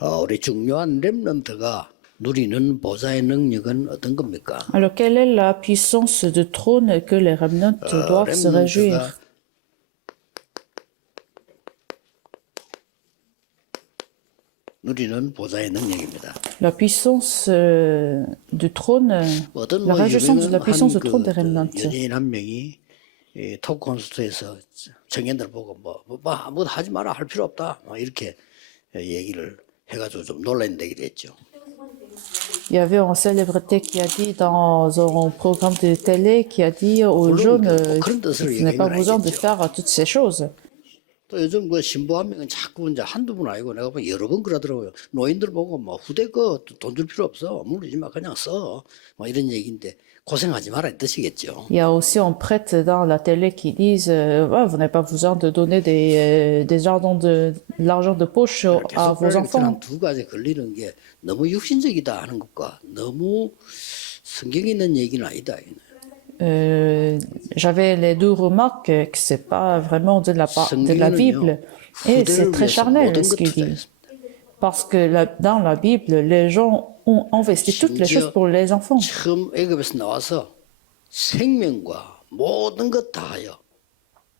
우리 중요한 렘넌트가 누리는 보좌의 능력은 어떤 겁니까? Alors, quelle est la puissance de trône que les remnants doivent se réjouir? 렘넌트가 누리는 보좌의 능력입니다. La puissance du trône, 어떤 la réjouissance de la 유명한 puissance du trône des remnants. 연예인 한 명이 톡 콘서트에서 청년들 보고 아무것도 하지 마라 할 필요 없다 이렇게 얘기를 해가지고 좀 논란이 되기도 했죠. Il y avait une célébrité qui a dit dans un programme de télé qui a dit aux jeunes vous n'avez pas besoin de faire toutes ces choses. 또 요즘 그 신부 한 명은 자꾸 이제 한두 분 아니고 내가 보면 여러 번 그러더라고요. 노인들 보고 뭐 후대 거 돈 줄 필요 없어. 물리지 마 그냥 써. 뭐 이런 얘기인데 고생하지 마라 이 뜻이겠죠. Il y a aussi un prêtre dans la télé qui disent ouais, vous n'avez pas besoin de donner de l'argent de poche à vos enfants. 두 가지 걸리는 게 너무 육신적이다 하는 것과 너무 성경에 있는 얘기는 아니다. J'avais les deux remarques que c'est pas vraiment de la Bible et c'est très charnel ce qu'il dit. Parce que dans la Bible, les gens ont investi toutes les choses pour les enfants. 처음 애굽에서 나와서 생명과 모든 것 다하여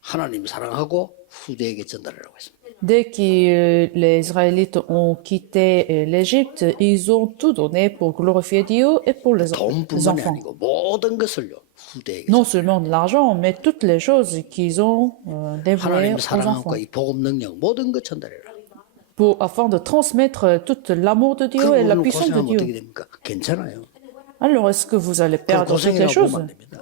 하나님 사랑하고 후대에게 전달하라고 했습니다. Dès que les Israélites ont quitté l'Égypte, ils ont tout donné pour glorifier Dieu et pour les 돈뿐만이 enfants. 아니고 모든 것을요 후대에게. Non seulement de l'argent, mais toutes les choses qu'ils ont dévouées 하나님 aux 사랑하고 enfants. 이 복음 능력 모든 것 전달해라. Afin de transmettre tout l'amour de Dieu et la 그럼 puissance de 고생하면 어떻게 Dieu. 됩니까? 괜찮아요. Alors, est-ce que vous allez 그 perdre toutes les 고생이라고 choses? 보면 안 됩니다.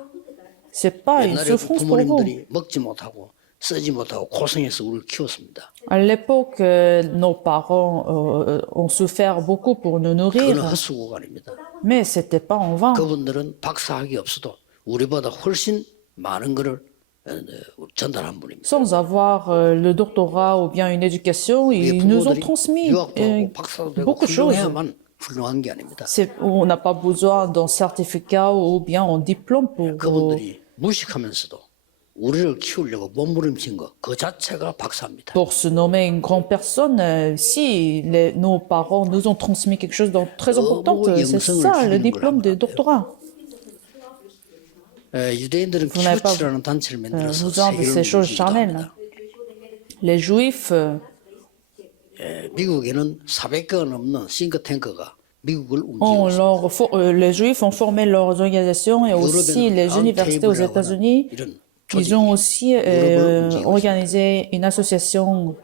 C'est pas une 옛날에 souffrance pour vous. 부모님들이 먹지 못하고 쓰지 못하고 고생해서 우리를 키웠습니다. À l'époque, nos parents ont souffert beaucoup pour nous 그거는 nourrir, 헛수고가 아닙니다. mais c'était pas en vain. 그분들은 박사학위 없어도 우리보다 훨씬 많은 것을 전달한 분입니다. Sans avoir le doctorat ou bien une éducation, ils nous ont transmis 유학도 하고 박사도 되고 beaucoup de choses. 훌륭해야만 훌륭한 게 아닙니다. On n'a pas besoin d'un certificat ou bien un diplôme pour... 그분들이 무식하면서도 우리를 키우려고 몸부림친 거 그 자체가 박사입니다. Pour se nommer une grande personne, si nos parents nous ont transmis quelque chose de très important, c'est ça le diplôme de doctorat. 유대인들은 Vous n'avez pas 키우치라는 단체를 만들어서 besoin de ces 세계를 choses 움직이기도 charnelles. 합니다. Les Juifs, 미국에는 400개가 넘는 싱크탱크가 미국을 움직이고 있습니다. les Juifs ont formé leurs organisations et aussi les universités aux États-Unis. Ils ont aussi organisé une association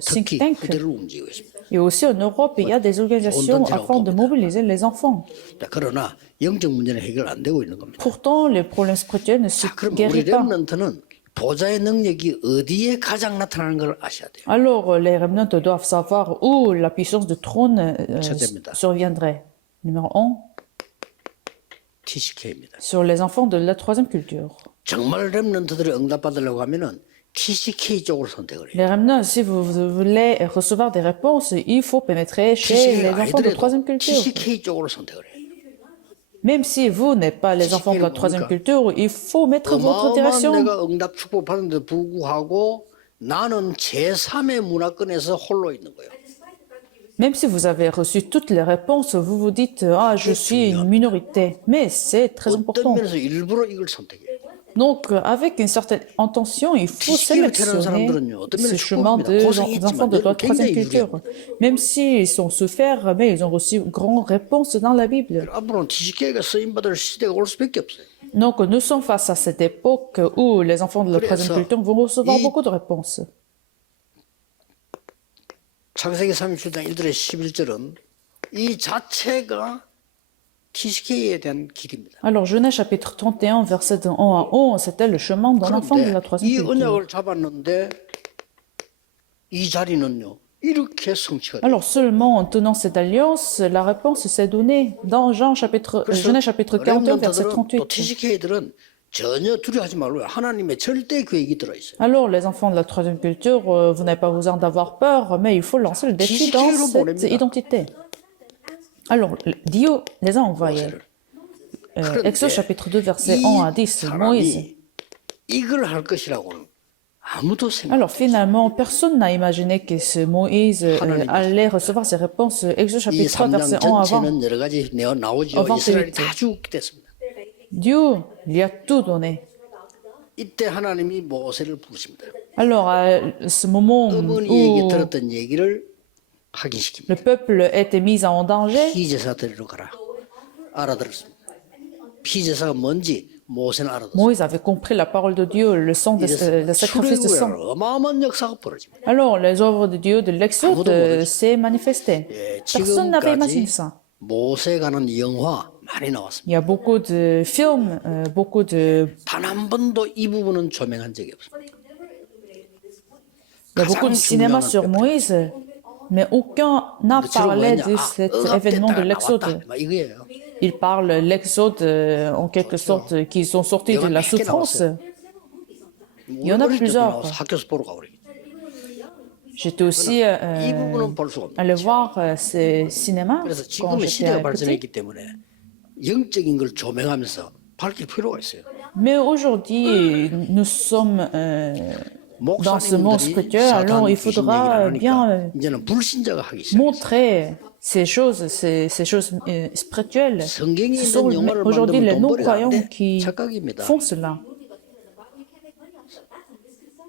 think 특히 tank. 후대를 움직이고 있습니다. Et aussi en Europe, il y a des organisations afin de mobiliser les enfants. 그러나 영적 문제는 해결 안 되고 있는 겁니다. Pourtant, les problèmes spirituels ne se 그럼 우리 guérissent pas. 렘넌트는 보좌의 능력이 어디에 가장 나타나는 걸 아셔야 돼요. Alors, les remnants doivent savoir où la puissance du trône 첫째입니다. surviendrait. Numéro 1, TCK입니다. sur les enfants de la troisième culture. 정말 렘넌트들이 응답받으려고 하면은 TCK 쪽으로 선택을 해요. Les remnants, si vous voulez recevoir des réponses, il faut pénétrer chez les TCK가 enfants de troisième 아니더라도 culture. TCK 쪽으로 선택을 해요. Même si vous n'êtes pas les enfants de la troisième culture, il faut mettre votre 어마어마한 direction. 내가 응답 축복 받는데 불구하고 나는 제3의 문화권에서 홀로 있는 거예요. Même si vous avez reçu toutes les réponses, vous vous dites « Ah, je suis une minorité ». Mais c'est très 어떤 important. 면에서 일부러 이걸 선택해요. Donc, avec une certaine intention, il faut sélectionner ce chemin des enfants de la troisième culture. Même s'ils ont souffert, mais ils ont reçu une grande réponse dans la Bible. 앞으로는 TCK가 쓰임받을 시대가 올 수밖에 없어요. Donc, nous sommes face à cette époque où les enfants de la troisième culture vont recevoir beaucoup de réponses. 창세기 37장 1절에 11절은 이 자체가 TCK에 대한 길입니다. Alors, Genèse chapitre 31, verset de 1 à 11, c'était le chemin d'un enfant de la 그런데 troisième 이 culture. 언약을 잡았는데 이 자리는요 이렇게 성취가 돼요. Alors, seulement en tenant cette alliance, la réponse s'est donnée dans Genèse chapitre 41, verset 렘넌트들은 또 38. TCK들은 전혀 두려워하지 말고요. 하나님의 절대 계획이 들어있어요. Alors, les enfants de la troisième culture, vous n'avez pas besoin d'avoir peur, mais il faut lancer le défi dans cette identité. Alors, Dieu les a envoyés. Exode chapitre 2, verset 1 à 10, Moïse. 이걸 할 것이라고는 아무도 생각. Alors finalement, personne n'a imaginé que ce Moïse allait recevoir ses réponses. Exode 이 chapitre 3, 3장 verset 1 avant. 전체는 여러 가지 내가 나오죠. Avant 이스라엘이 que- 다 죽게 됐습니다. Dieu lui a tout donné. 이때 하나님이 모세를 부르십니다. Alors à ce moment 어머니에게 où 들었던 얘기를 확인시킵니다. le peuple était mis en danger, 피제사 데리러 가라. 알아들었습니다. 피제사가 뭔지 모세는 알아들었습니다. Moïse avait compris la parole de Dieu, le sang de, le sacrifice de sang. 출애굽이라는 어마어마한 역사가 벌어집니다. Alors les œuvres de Dieu de l'Exode s'est manifestées. 예, Personne n'avait imaginé 지금까지 ça. 모세 가는 영화 많이 나왔습니다. Il y a beaucoup de films, beaucoup de, 단 한 번도 이 부분은 조명한 적이 없습니다. il y a beaucoup de cinéma sur Moïse, mais aucun n'a 주로 parlé 뭐냐? de cet 억압됐다가 événement de 나왔다. l'Exode. 막 이거예요. Il parle l'Exode en quelque sorte qui sont sortis de la souffrance. Il y en a 어릴 때도 plusieurs. 나와서 학교에서 보러 가고 그래요. J'étais aussi 이 부분은 볼 수가 없습니다. allé voir ces cinémas 그래서 quand 지금의 j'étais 시대가 petit. 발전했기 때문에 영적인 걸 조명하면서 밝힐 필요가 있어요. Mais aujourd'hui, nous sommes dans ce monde 목사님들이 spirituel, alors il 사단 귀신 얘기를 faudra 하니까 bien 이제는 불신자가 하기 시작했어요. montrer ces choses spirituelles. 성경에 Ce sont 있는 영화를 aujourd'hui les 만들면 돈 벌이가 안 non-croyants 돼. qui 착각입니다. font cela.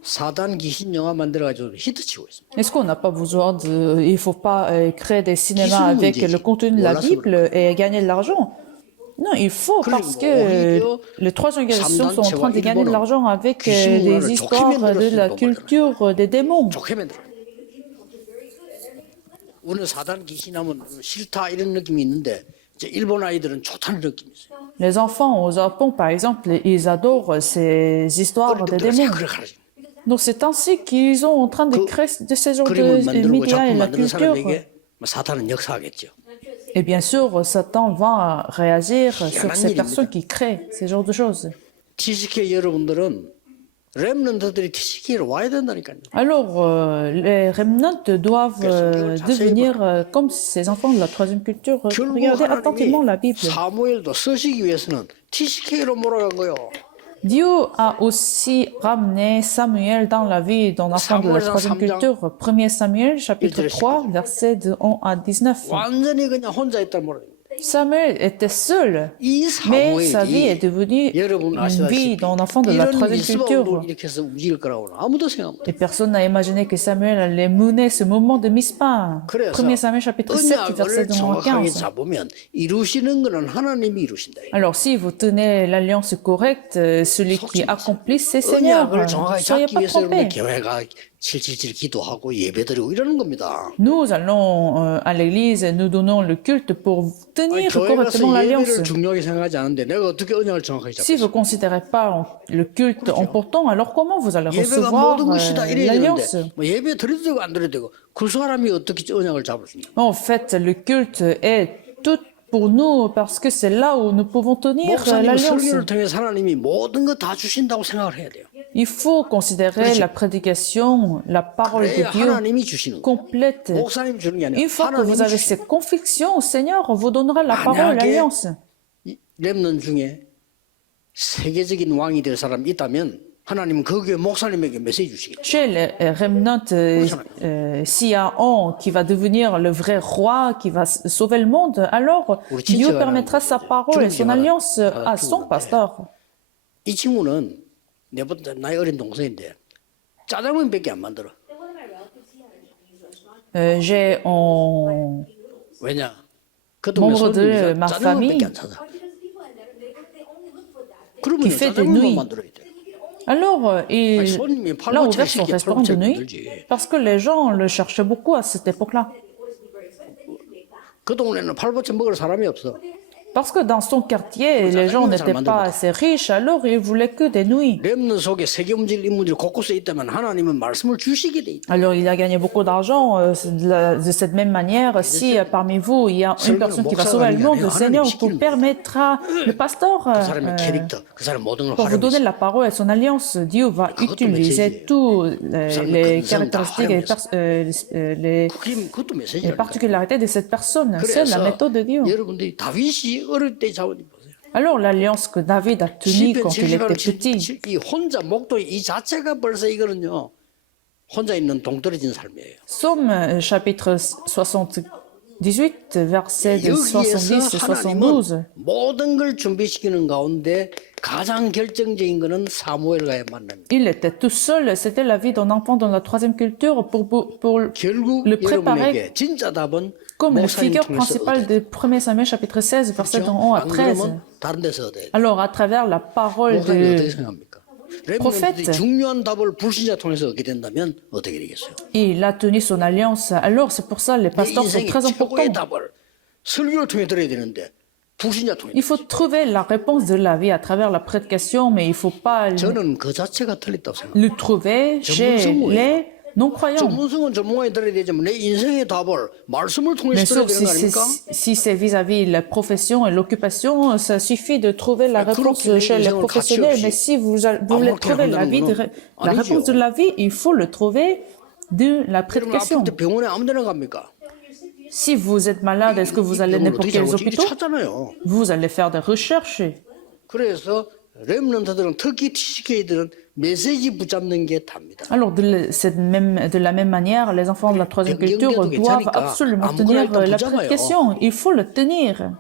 사단 귀신 영화 만들어가지고 히트치고 있습니다. Est-ce qu'on n'a pas besoin de... Il ne faut pas créer des cinémas Qui sont avec mondiaux? le contenu de la Voilà, Bible et gagner de l'argent. Non, il faut parce que les trois organisations sont en train de gagner de l'argent avec des histoires de la culture des démons. 좋게 만들어. 우리는 사단 귀신하면 싫다 이런 느낌이 있는데 이제 일본 아이들은 좋다는 느낌이 있어요. Les enfants au Japon, par exemple, ils adorent ces histoires 어릴 des 때부터 démons. 그걸 가르쳐. Donc c'est ainsi qu'ils sont en train de créer de ces genres 그림을 de 만들고 médias et 작품 la 만드는 culture. 사람에게 사탄은 역사하겠죠. Et bien sûr, Satan va réagir sur ces 일입니다. personnes qui créent ces genres de choses. TCK 여러분들은 렘넌트들이 TCK로 와야 된다니까요. Alors, les remnants doivent devenir comme ces enfants de la troisième culture. 결국 Regardez attentivement la 하나님이 Bible. 사무엘도 쓰시기 위해서는 TCK로 몰아간 거요. Dieu a aussi ramené Samuel dans la vie d'un enfant de la troisième culture. 1er Samuel, chapitre 3, versets de 1 à 19. 완전히 그냥 혼자 있다 몰아요. Samuel était seul, 이 mais sa vie est 사무엘이 devenue 여러분 une vie 아시다시피 d'un enfant de la 이런 troisième 미스바울로 culture. 이렇게 해서 움직일 거라고는 아무도 생각 못 해요. Et personne n'a imaginé que Samuel allait mener ce moment de Mispa. 그래서 1er Samuel, chapitre 7, verset 언약을 de 1 à 정확하게 15. 잡으면 이루시는 거는 하나님이 이루신다. Alors, si vous tenez l'alliance correcte, celui qui accomplit, c'est Seigneur. 언약을 정확하게 Soyez 잡기 pas 위해서 여러분 trompés. 교회가 777 기도하고 예배드리고 이러는 겁니다. Nous allons à l'église, nous donnons le culte pour 아니, tenir 교회 correctement 가서 l'alliance. 예배를 중요하게 생각하지 않는데 내가 어떻게 언약을 정확하게 Si 잡겠어요? vous ne considérez pas le culte important, alors comment vous allez 예배가 recevoir 모든 것이다 이래야 l'alliance? 되는데 뭐 예배 드려도 되고 안 드려도 되고 그 사람이 어떻게 언약을 잡을 수 있냐? En fait, le culte est tout pour nous parce que c'est là où nous pouvons tenir 목사님 l'alliance. 설교를 통해 하나님이 모든 거 다 주신다고 생각을 해야 돼요. Il faut considérer la prédication, la parole de 그래야 Dieu 하나님이 주시는 거. complète. 목사님 주는 게 아니라 Une fois que 하나님이 vous avez 주시는 cette conviction, Seigneur vous donnera la 거. parole, 만약에 l'alliance. 이 렘넌 중에 세계적인 왕이 될 사람이 있다면 하나님은 그 교회 목사님에게 메시지 주시겠죠. Chez les remnants, s'il y a un qui va devenir le vrai roi, qui va sauver le monde, alors Dieu permettra sa parole et son alliance à son pasteur. 이 친구는 내보다 나이 어린 동생인데 짜장면밖에 안 만들어. J'ai un 왜냐? 그 동네 membre de 손님이 ma 짜장면밖에 famille 안 찾아. 그러면 qui fait de 짜장면만 nuit. 만들어야 돼. Alors, il 손님이 a ouvert son 팔보채 restaurant de nuit 만들지. parce que les gens le cherchaient beaucoup à cette époque-là. 그 동네는 팔보채 먹을 사람이 없어. Parce que dans son quartier, les gens n'étaient pas assez riches, alors ils voulaient que des nuits. 렘넌 속에 세계 움직일 인물들이 곳곳에 있다면 하나님은 말씀을 주시게 돼 있다. Alors il a gagné beaucoup d'argent de cette même manière. Si parmi vous, il y a une personne qui va sauver le monde, le Seigneur vous permettra, le pasteur, 그 사람의 캐릭터, 그 사람 모든 걸 pour vous donner 활용해서 la parole et son alliance, Dieu va utiliser toutes les caractéristiques et les 그것도 les 메시지야. particularités de cette personne. C'est la méthode de Dieu. 여러분들이 다윗이 어릴 때 자원이 보세요. Alors l'alliance que David a tenue 시편 quand il était 78편 petit, 이 혼자 목도 이 자체가 벌써 이거는요. 혼자 있는 동떨어진 삶이에요. Psaume chapitre 78, versets de 여기에서 70 et 하나님은 72. 모든 걸 준비시키는 가운데 가장 결정적인 것은 사무엘과의 만남입니다. Il était tout seul, c'était la vie d'un enfant dans la troisième culture pour 결국 le préparer 여러분에게 진짜 답은 comme la 목사님 figure 통해서 principale de 1 Samuel chapitre 16, versets de 1 à 안 13. 그러면 다른 데서 얻어야 돼요. Alors à travers la parole 목사님 어떻게 de 생각합니까? prophète, 렘넌트들이 중요한 답을 불신자 통해서 얻게 된다면 어떻게 되겠어요? il a tenu son alliance. Alors c'est pour ça les 내 pasteurs sont 인생의 très 최고의 importants. 답을 설교를 통해 들어야 되는데 불신자 통해. Il faut trouver la réponse de la vie à travers la prédication, mais il ne faut pas 저는 그 자체가 틀렸다고 생각합니다. le trouver chez les non-croyants. 전문성은 전문가에 들어야 되지만 내 인생의 답을 말씀을 Mais 통해서 들어야 sauf 되는 거 아닙니까? si c'est vis-à-vis la profession et l'occupation, ça suffit de trouver la réponse 그렇게 chez les 인생을 professionnels. 가치 Mais 없이 si vous voulez 아무렇게 trouver la, vie 한다는 거는 la réponse de 아니죠. la vie, il faut le trouver de la 여러분 prédication. 아플 때 병원에 아무 데나 갑니까? Si vous êtes malade, est-ce que vous allez 병원을 n'importe 어떻게 quels 잡을지 이게 hôpitaux? 찾잖아요. Vous allez faire des recherches. 그래서 렘넌트들은 특히 TCK들은 메시지 붙잡는 게 답니다. Alors, de la même manière, les enfants de la troisième culture doivent absolument tenir la prédication. Il faut le tenir.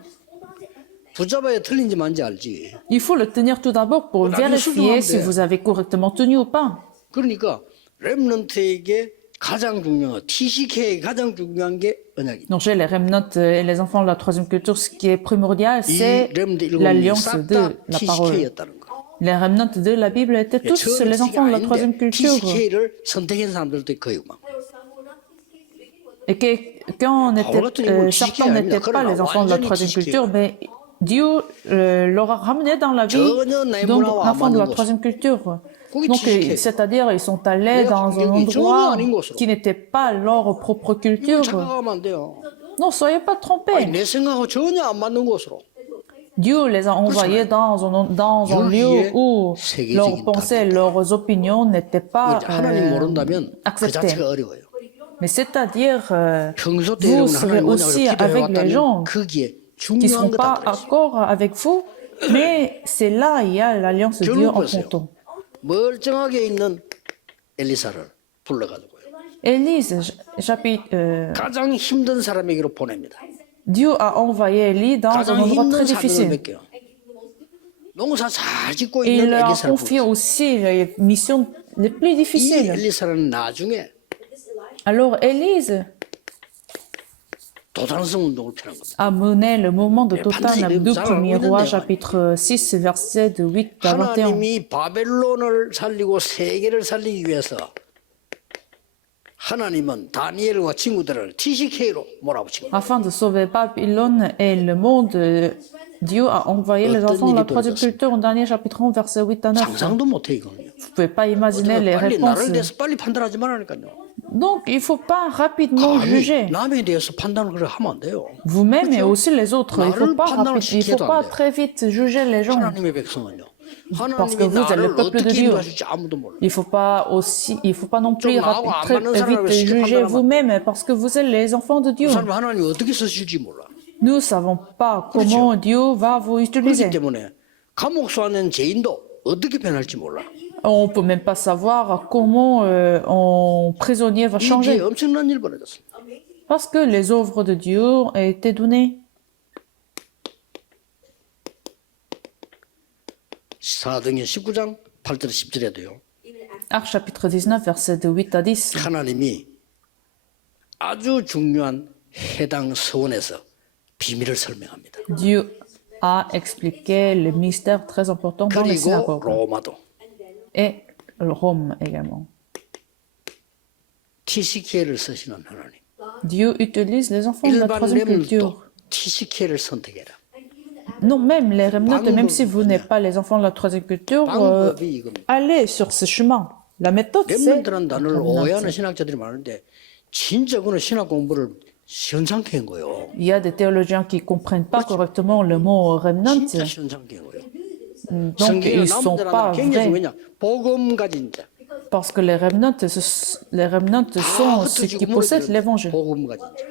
붙잡아야 틀린지 뭔지 알지. Il faut le tenir tout d'abord pour vérifier si vous avez correctement tenu ou pas. 그러니까 렘넌트에게 가장 중요한 TCK에 가장 중요한 게 언약입니다. Donc, chez les remnants et les enfants de la troisième culture, ce qui est primordial, 이 c'est 렘넌트 일곱이 l'alliance 싹 de 다 la parole. TCK였다는 거. Les remnants de la Bible étaient tous les enfants de la troisième culture. TCK를 선택한 사람들도 거의 막. Et quand certains n'étaient pas les enfants de la troisième culture, mais Dieu leur a ramené dans la vie d'enfants de la troisième culture. Donc, c'est-à-dire, ils sont allés dans un endroit qui n'était pas leur propre culture. 착각하면 안 돼요. Non, soyez pas trompés. 내 생각하고 전혀 안 맞는 곳으로. Dieu les a envoyés dans un lieu où leurs pensées, leurs opinions n'étaient pas 하나님 모른다면 그 acceptées. 자체가 어려워요. Mais c'est-à-dire, 평소 때 vous 여러분 serez 하나님 aussi 원하고 avec les gens 기도해왔다면 거기에 qui ne seront 중요한 pas 거다 들어있어요. d'accord avec vous, mais c'est là il y a l'alliance de Dieu en comptant. 멀쩡하게 있는 엘리사를 불러가지고요. Élise, chapitre, 가장 힘든 사람에게로 보냅니다. Dieu a envoyé Élie dans un 가장 endroit 힘든 très 사명을 difficile. 맡겨요. 농사 잘 짓고 Et il 있는 leur a 엘리사를 confié 불렀어요. aussi les missions les plus 이 difficiles. 엘리사는 나중에 Alors Élise 도단성 운동을 펴는 겁니다. a mené le mouvement de Totan 반드시 Abdou, 잘 premier 알고 roi, 있는데요. chapitre 6, verset de 8 à 21. 하나님이 바벨론을 살리고 세계를 살리기 위해서 하나님은 다니엘과 친구들을 TCK로 몰아붙인 거예요. Afin de sauver Babylone et le monde, Dieu a envoyé les enfants de la troisième culture, en Daniel chapitre 1, verset 8 à 9. 상상도 못해 이거는요. Vous ne pouvez pas imaginer les 빨리 나를 réponses. 대해서 빨리 판단하지 말라니까요. Donc, il ne faut pas rapidement 아니, juger. 남에 대해서 판단을 그래 하면 안 돼요. Vous-même et aussi les autres. Il ne faut pas, il faut pas 안 돼요. très vite juger les gens. 하나님의 백성은요. Parce que 하나님이 vous êtes le 나를 peuple de 어떻게 Dieu. 인도하실지 아무도 몰라. Il ne faut pas non plus 좀 나하고 안 très 맞는 사람을 vite 쉽게 juger 판단하면 vous-même parce que vous êtes les enfants de Dieu. 그 사람 하나님이 어떻게 쓰실지 몰라. Nous ne savons pas comment Dieu va vous 그렇기 utiliser. 때문에 감옥 소환된 죄인도 어떻게 변할지 몰라. On ne peut même pas savoir comment un prisonnier va 이게 changer. 엄청난 일 벌어졌습니다. Parce que les œuvres de Dieu ont été données. 사도행전 19장 8절 10절에도요. Actes chapitre 19, verset de 8 à 10. 하나님이 아주 중요한 해당 서원에서 비밀을 설명합니다. Dieu a expliqué le mystère très important dans les 그리고 synagogues. 로마도 Et Rome également. TCK를 쓰시는 하나님. Dieu utilise les enfants de la 일반 troisième 렘도 culture. TCK를 선택해라. Non, même les remnants, même si vous n'êtes pas les enfants de la troisième culture, 방법이 이겁니다. allez sur ce chemin. La méthode, c'est... 렘넌트라는 단어를 오해하는 신학자들이 많은데 진짜 그는 신학 공부를 시원찮게 한 거예요. Il y a des théologiens qui ne comprennent pas correctement le mot remnant, 진짜 시원찮게 한 거예요. donc ils 성경의 ne sont 남자라는 pas 굉장히 vrais. 왜냐 복음 가진 자. Parce que les remnants sont ceux qui possèdent l'évangile. 복음 가진 자.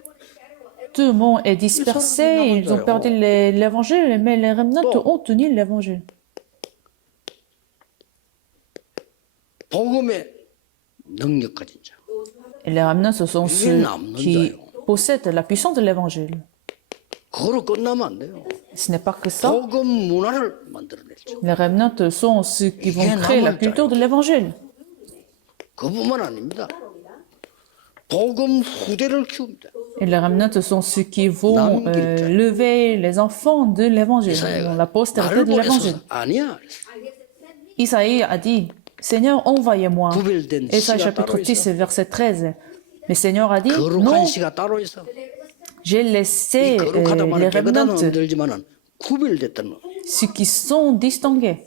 tout le monde est dispersé, ils ont perdu l'évangile, mais les remnants ont tenu l'évangile. 복음의 능력 가진 자. Et les remnants, ce sont ceux qui possèdent la puissance de l'évangile. 그거로 끝나면 안 돼요. Ce n'est pas que ça. 복음 문화를 만들어내죠. Les remnants sont ceux qui vont créer la culture de l'évangile. 그뿐만 아닙니다. 복음 후대를 키웁니다. Et les remnants sont ceux qui vont lever les enfants de l'évangile, dans la postérité 나를 de l'évangile. 보내소서. 아니야. Isaïe a dit, Seigneur, envoyez-moi. 구별된 Ésaïe 씨가 chapitre 따로 10, 있어. verset 13. Mais Seigneur a dit, 거룩한 non, 씨가 따로 있어. j'ai laissé 이 거룩하다 les 말은 깨끗하다는 remnants, 들지만은 구별됐다는 거. ceux qui sont distingués.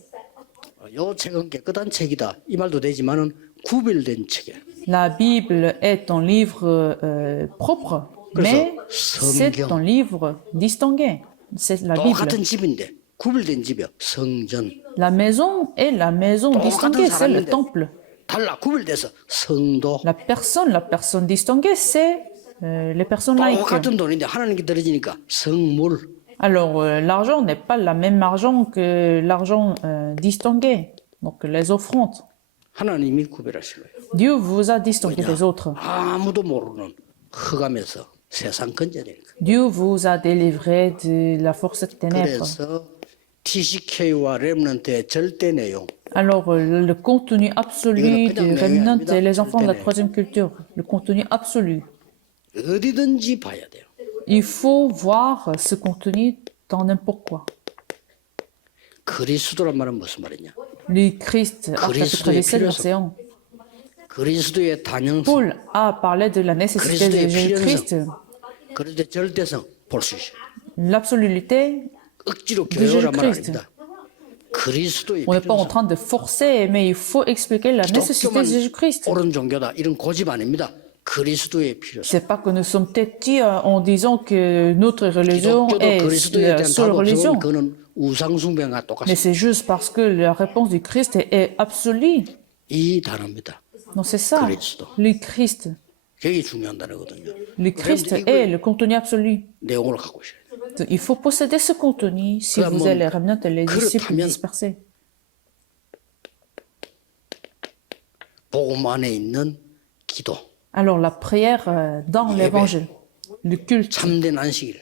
요 책은 깨끗한 책이다. 이 말도 되지만은 구별된 책이야. La Bible est un livre propre, mais c'est un livre distingué. C'est la Bible. 똑같은 집인데 구별된 집이야. 성전. La maison est la maison distinguée, c'est le temple. 달라 구별돼서 성도. La personne distinguée, c'est les personnes laïques. 똑같은 돈인데 하나님께 들어지니까 성물. Alors, l'argent n'est pas le même argent que l'argent distingué, donc les offrandes. 하나님이 구별하신 거예요. Dieu vous a distingué des autres. 아무도 모르는 흑암에서 세상 건져내니까. Dieu vous a délivré de la force des ténèbres. 그래서 TCK와 렘넌트의 절대 내용. Alors, le contenu absolu du remnant et les enfants de la troisième culture, le contenu absolu. 어디든지 봐야 돼요. Il faut voir ce contenu dans n'importe quoi. 그리스도란 말은 무슨 말이냐? Le Christ, Acte chapitre 17, verset 1. 그리스도의 단형성, Paul a parlé de la nécessité de Jésus-Christ, 그리스도의 절대성 볼 수 있어요. l'absoluté. 억지로 de 교회란 말 Jésus-Christ. 아닙니다. 그리스도의 On n'est pas en 필요성. train de forcer, mais il faut expliquer la nécessité de Jésus-Christ. 옳은 종교다 이런 고집 아닙니다. 그리스도의 필요성. C'est pas que nous sommes têtus en disant que notre religion 기독교도 est 그리스도에 la 대한 seule 답 religion. 없으면 그는 우상숭배와 Mais 똑같습니다. c'est juste parce que la réponse du Christ est absolue. 이 단어입니다. Non, c'est ça. Christ. Le Christ. 그게 중요한 단어거든요. Le Christ est le contenu absolu. 내용을 갖고 있어요. Il faut posséder ce contenu si vous êtes les remnants et les disciples 그렇다면 dispersés. 복음 안에 있는 기도, Alors, la prière dans l'évangile, le culte, 참된 안식일,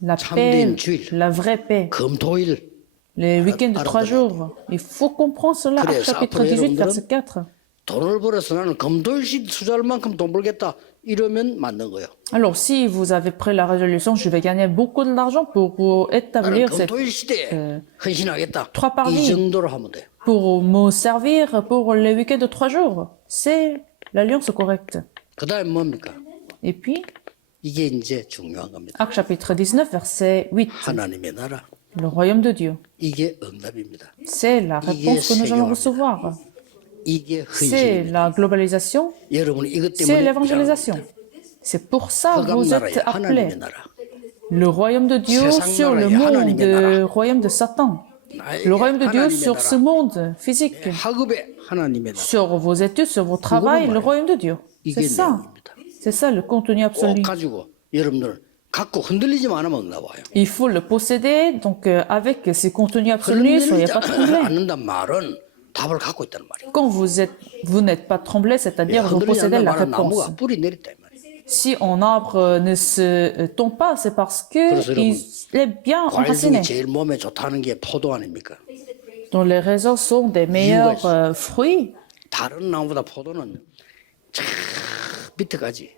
la 참된 paix, 주일, la vraie paix, 금토일, les week-ends de 3 jours. Il faut comprendre cela. Acte 그래서 chapitre 앞으로 18, 여러분들은 verset 4. 돈을 벌어서 나는 금토일씩 투자할 만큼 돈 벌겠다 이러면 맞는 거예요. Alors, si vous avez pris la résolution, je vais gagner beaucoup d'argent pour 나는 établir cette, 금토일 시대에 헌신하겠다. trois par 이 vie. 정도로 하면 돼요. pour me servir pour les week-ends de 3 jours. C'est l'alliance correcte. 그 다음에 뭡니까? Et puis, 이게 이제 중요한 겁니다. Acte chapitre 19, verset 8. 하나님의 나라. Le royaume de Dieu. 이게 응답입니다. C'est la réponse que nous allons recevoir. 이게 C'est 헌신입니다. la globalisation. 여러분이 이것 C'est 때문에 l'évangélisation. C'est pour ça que 흑암 vous 나라의 êtes appelés. 하나님의 나라. Le royaume de Dieu 세상 sur le 나라의 monde, 하나님의 나라. le royaume de Satan. 나에게 Le royaume de Dieu 하나님의 sur 나라. ce monde physique. 학업의 하나님의 나라. Sur vos études, sur vos travail, le royaume de Dieu. 이게 C'est ça. 내용입니다. C'est ça le contenu 꼭 absolu. 가지고 여러분들 갖고 흔들리지만 않으면 나와요. Il faut le posséder, donc avec ces contenus absolus, soyez 흔들리지 pas tremblés. 않는단 말은 답을 갖고 있다는 말이에요. Quand vous n'êtes pas tremblé, c'est-à-dire vous 흔들리지 possédez 않는 la 말은 réponse. 나무가 뿌리 내렸다 이 말이에요. Si un arbre ne se tombe pas, c'est parce que 그래서 il est bien 과일 중에 enraciné. 제일 몸에 좋다는 게 포도 아닙니까? Donc les raisins sont des meilleurs fruits. 다른 나무보다 포도는 저 밑에까지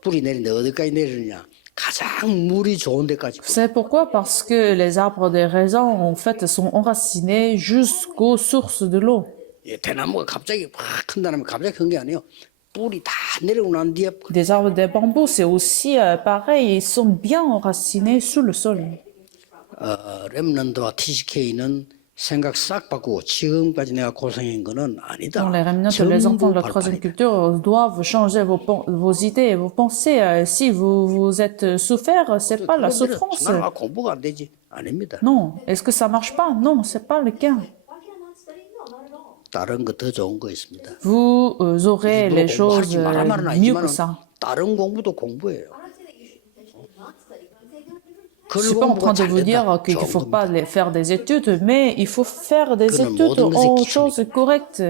뿌리 내리는데 어디까지 내리느냐? 가장 물이 좋은 데까지. Vous savez pourquoi? Parce que les arbres des raisins, en fait, sont enracinés jusqu'aux sources de l'eau. 예, 대나무가 갑자기 확 큰다면 갑자기 큰 게 아니에요. 뿌리 다 내려오고 난 뒤에 Des arbres des bambous, c'est aussi pareil, ils sont bien enracinés sous le sol. 렘넌트와 TCK는 생각 싹 바꾸고 지금까지 내가 고생한 거는 아니다. Donc, les remnants, les enfants de la 전부 troisième 발판이다. culture doivent changer vos idées et vos pensées. Si vous êtes souffert, c'est pas la souffrance. 나는 공부가 안 되지 아닙니다. Non. Est-ce que ça marche pas? Non, c'est pas le cas. 다른 거 더 좋은 거 있습니다. Vous aurez les choses 공부하지 말란 말은 mieux que 아니지만 ça. 다른 공부도 공부예요. Je ne suis pas en train de vous dire qu'il ne faut pas faire des études, mais il faut faire des études en choses correctes.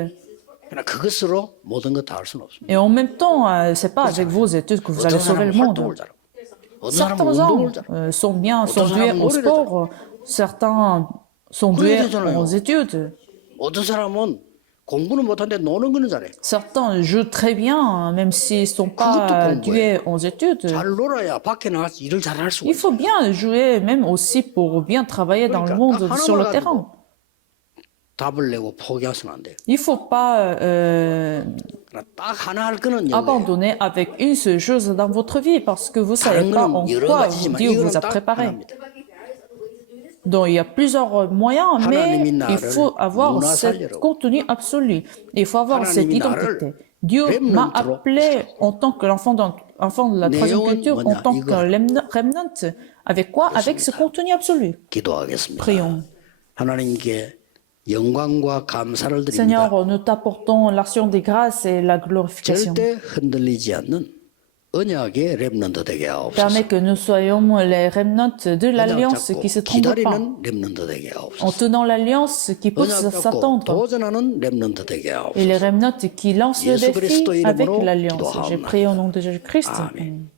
그러나 그것으로 모든 것 다 할 수는 없습니다. Et en même temps, ce n'est pas avec vos études que vous allez sauver le monde. 활동을 잘하고 어떤 사람은 Certains 운동을 hommes 잘하고 sont bien, sont doués au sport, certains sont doués aux études. 어떤 사람은 공부는 못하는데 노는 거는 잘해. Certains jouent très bien, même s'ils ne sont pas doués aux études. 잘 놀아야 밖에 나가서 일을 잘 할 수가 Il 있어. faut bien jouer, même aussi pour bien travailler dans le monde, sur le terrain. 답을 내고 포기해서는 안 돼요. Il ne faut pas 딱 하나 할 거는 영어예요. abandonner avec une seule chose dans votre vie parce que vous ne savez 다른 pas 거는 en 여러 quoi 가지지만 Dieu vous 이거는 a 딱 préparé. 하나입니다. Donc il y a plusieurs moyens, mais 하나님이 il faut avoir 나를 ce 문화살려로. contenu absolu. Il faut avoir cette 하나님이 identité. 나를 Dieu m'a 렘넌트로 appelé en tant que l'enfant de la troisième 내용은 culture, en 뭐냐, tant 이거. que remnant. Avec quoi? Avec ce contenu absolu. 기도하겠습니다. Prions. 하나님께 영광과 감사를 드립니다. Seigneur, nous t'apportons l'action des grâces et la glorification. 절대 흔들리지 않는 언약의 렘넌트 되게 하옵소서. Permets que nous soyons les remnants de 언약 l'alliance 잡고 qui ne se trompe pas. 기다리는 렘넌트 되게 En 하옵소서. tenant l'alliance qui peut 언약 잡고 s'attendre. 도전하는 렘넌트 되게 Et 하옵소서. les remnants qui lancent le 예수 défi 그리스도 avec 이름으로 l'alliance. J'ai 기도하옵나이다. prié au nom de Jésus-Christ. 아멘. Amen.